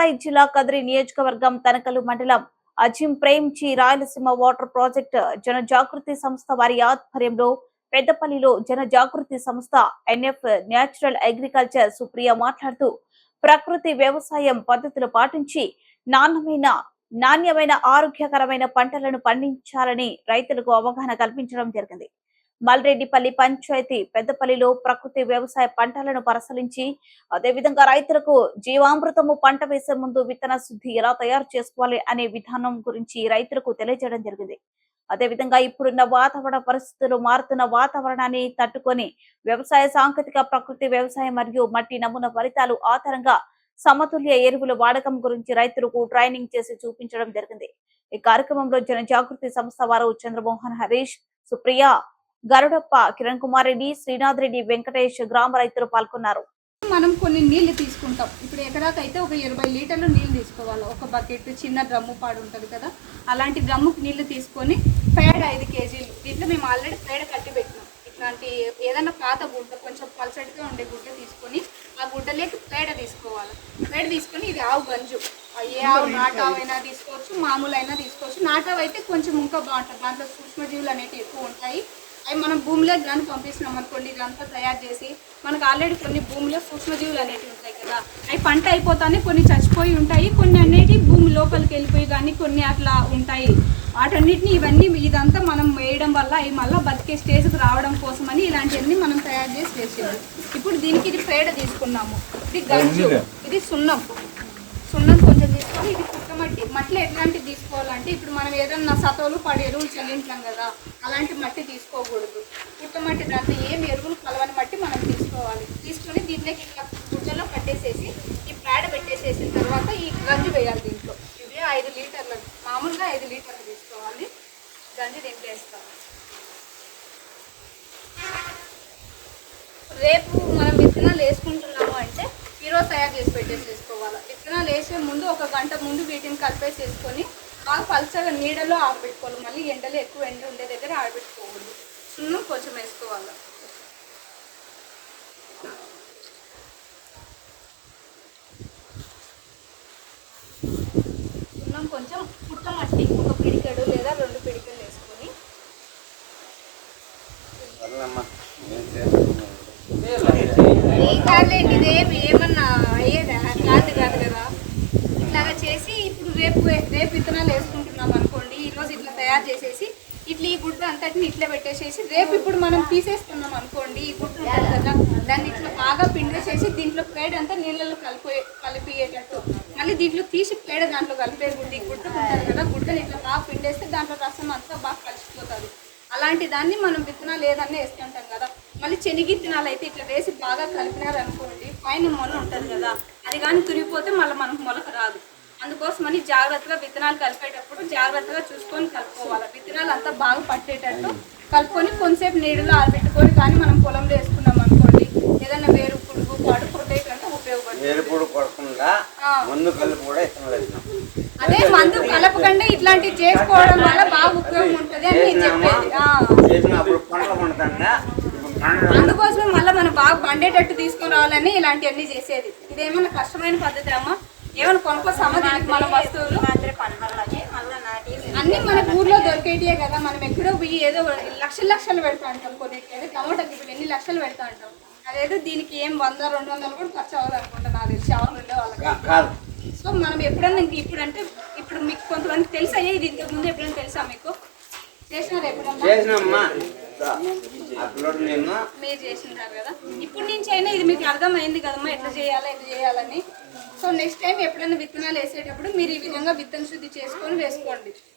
సత్యసాయి జిల్లా కదిరి నియోజకవర్గం తనకలు మండలం అజిం ప్రేమ్జీ రాయలసీమ వాటర్ ప్రాజెక్టు జన జాగృతి సంస్థ వారి ఆధ్వర్యంలో పెద్దపల్లిలో జన జాగృతి సంస్థ ఎన్ఎఫ్ న్యాచురల్ అగ్రికల్చర్ సుప్రియ మాట్లాడుతూ ప్రకృతి వ్యవసాయం పద్ధతులు పాటించి నాణ్యమైన ఆరోగ్యకరమైన పంటలను పండించాలని రైతులకు అవగాహన కల్పించడం జరిగింది. మల్రెడ్డిపల్లి పంచాయతీ పెద్దపల్లిలో ప్రకృతి వ్యవసాయ పంటలను పరిశీలించి అదేవిధంగా రైతులకు జీవామృతము పంట వేసే ముందు విత్తన శుద్ధి ఎలా తయారు చేసుకోవాలి అనే విధానం గురించి రైతులకు తెలియజేయడం జరిగింది. అదేవిధంగా ఇప్పుడున్న వాతావరణ పరిస్థితులు మారుతున్న వాతావరణాన్ని తట్టుకొని వ్యవసాయ సాంకేతిక ప్రకృతి వ్యవసాయం మరియు మట్టి నమూనా ఫలితాలు ఆధారంగా సమతుల్య ఎరువుల వాడకం గురించి రైతులకు ట్రైనింగ్ చేసి చూపించడం జరిగింది. ఈ కార్యక్రమంలో జన జాగృతి సంస్థ వారు చంద్రమోహన్, హరీష్, సుప్రియ, గరుడప్ప, కిరణ్ కుమార్ రెడ్డి, శ్రీనాథ్ రెడ్డి, వెంకటేష్ గ్రామ రైతులు పాల్గొన్నారు. మనం కొన్ని నీళ్లు తీసుకుంటాం. ఇప్పుడు ఎకరాకైతే ఒక 20 లీటర్లు నీళ్లు తీసుకోవాలి. ఒక బకెట్ చిన్న డ్రమ్ము పాడు ఉంటుంది కదా, అలాంటి డ్రమ్ముకి నీళ్లు తీసుకొని పేడ 5 కేజీలు. దీంట్లో మేము ఆల్రెడీ పేడ కట్టి పెట్టినాం. ఇట్లాంటి ఏదైనా పాత గుడ్డ, కొంచెం పల్చడిగా ఉండే గుడ్డ తీసుకొని ఆ గుడ్డలోకి పేడ తీసుకోవాలి. పేడ తీసుకొని ఇది ఆవు గంజు, ఏ ఆవు నాటావు అయినా తీసుకోవచ్చు, మామూలు అయినా తీసుకోవచ్చు. నాటావు అయితే కొంచెం ఇంకా బాగుంటుంది, దాంట్లో సూక్ష్మజీవులు అనేవి ఎక్కువ ఉంటాయి. అవి మనం భూమిలో కానీ పంపిస్తున్నాం అనుకోండి, ఇదంతా తయారు చేసి మనకు ఆల్రెడీ కొన్ని భూమిలో సూక్ష్మజీవులు అనేటివి ఉంటాయి కదా, అవి పంట అయిపోతానే కొన్ని చచ్చిపోయి ఉంటాయి, కొన్ని అనేటివి భూమి లోపలికి వెళ్ళిపోయి కానీ కొన్ని అట్లా ఉంటాయి. వాటన్నిటిని ఇదంతా మనం వేయడం వల్ల అవి మళ్ళీ బతికే స్టేజ్కి రావడం కోసమని ఇలాంటివన్నీ మనం తయారు చేసి వేసేది. ఇప్పుడు దీనికి ఇది పేడ తీసుకున్నాము, ఇది గంజు, ఇది సున్నం కొంచెం తీసుకొని, ఇది మట్టిలో ఎట్లాంటివి తీసుకోవాలంటే ఇప్పుడు మనం ఏదన్నా సతవులు పడి ఎరువులు చెల్లించాం కదా, అలాంటి మట్టి తీసుకోకూడదు. పుట్టమట్టి, దాంట్లో ఏం ఎరువులు కలవని మట్టి మనం తీసుకోవాలి. తీసుకొని దీంట్లోకి ఇట్లా గుడ్డలో కట్టేసేసి ఈ పేడ పెట్టేసేసిన తర్వాత ఈ గంజు వేయాలి దీంట్లో. ఇది 5 లీటర్లు, మామూలుగా 5 లీటర్లు తీసుకోవాలి. గంజు దీంట్లో వేస్తాం. రేపు మనం విత్తనాలు వేసుకుంటున్నాము అంటే ఈరోజు తయారు చేసి పెట్టేసేసుకోవాలి. విత్తనాలు వేసే ముందు 1 గంట ముందు వీటిని కలిపేసేసుకొని బాగా పల్చగా నీడలో ఆరబెట్టుకోవాలి. మళ్ళీ ఎండలో ఎక్కువ ఎండ ఉండే దగ్గర ఆరబెట్టుకోకూడదు. సున్నం కొంచెం వేసుకోవాలి. సున్నం కొంచెం, పుట్టమట్టి 1 పిడికెడు లేదా 2 పిడికెలు వేసుకొని, ఇదేమి ఏమన్నా అయ్యేదా కాదు కదా, ఇట్లాగా చేసి ఇప్పుడు రేపు విత్తనాలు వేసుకుంటున్నాం అనుకోండి, ఈరోజు ఇట్లా తయారు చేసేసి ఇట్లా ఈ గుడ్డ అంతటిని ఇట్లా పెట్టేసేసి రేపు ఇప్పుడు మనం తీసేసుకున్నాం అనుకోండి, ఈ గుడ్డ ఉంటుంది కదా, దాన్ని ఇట్లా బాగా పిండేసేసి దీంట్లో పేడ అంతా నీళ్ళలో కలిపేటట్టు మళ్ళీ దీంట్లో తీసి పేడ దాంట్లో కలిపే గుడ్డ, ఈ గుడ్డ ఉంటుంది కదా, గుడ్డని ఇట్లా బాగా పిండేస్తే దాంట్లో రసం అంతా బాగా కలిసిపోతుంది. అలాంటి దాన్ని మనం విత్తనాలు ఏదన్నా వేసుకుంటాం కదా, మళ్ళీ శనగిత్తనాలు అయితే ఇట్లా వేసి బాగా కలిపినారనుకోండి, పైన మొల ఉంటుంది కదా, అది కానీ తురిగిపోతే మళ్ళీ మనకు మొలక రాదు. అందుకోసమని జాగ్రత్తగా విత్తనాలు కలిపేటప్పుడు జాగ్రత్తగా చూసుకొని కలుపుకోవాలి. విత్తనాలు అంతా బాగా పట్టేటట్టు కలుపుకొని కొంతసేపు నీళ్ళలో ఆరబెట్టుకొని కానీ మనం పొలంలో వేసుకున్నాం అనుకోండి, ఏదైనా వేరు పురుగు పాడు కొట్టేటట్టు ఉపయోగపడుతుంది. అదే మందు కలపకుండా ఇట్లాంటివి చేసుకోవడం వల్ల బాగా ఉపయోగం ఉంటుంది అని నేను చెప్పేది. అందుకోసమే మళ్ళీ మనం బాగా పండేటట్టు తీసుకొని రావాలని ఇలాంటివన్నీ చేసేది. ఇదేమన్నా కష్టమైన పద్ధతి అమ్మా? ఏమైనా కొనుక్కొస్తామా దీనికి మన వస్తువులు? అన్నీ మనకు ఊర్లో దొరికేటియే కదా, మనం ఎక్కడో పోయి ఏదో లక్షలు పెడతా ఉంటాం. కొన్నిటికి టమాటాకి ఇప్పుడు ఎన్ని లక్షలు పెడతా ఉంటాం, అదేదో దీనికి ఏం 100-200 కూడా ఖర్చు అవ్వాలనుకుంటా నాకు తెలిసి, ఆవులు ఉండే వాళ్ళకి. సో మనం ఎప్పుడన్నా ఇప్పుడు మీకు కొంతమందికి తెలుసా, ఇది ఇంతకుముందు ఎప్పుడైనా తెలుసా మీకు? చేసినారు ఎప్పుడన్నా? మీరు చేసినారు కదా. ఇప్పుడు నుంచి అయినా ఇది మీకు అర్థమైంది కదమ్మా, ఎట్లా చేయాలని. సో నెక్స్ట్ టైం ఎప్పుడైనా విత్తనాలు వేసేటప్పుడు మీరు ఈ విధంగా విత్తన శుద్ధి చేసుకొని వేసుకోండి.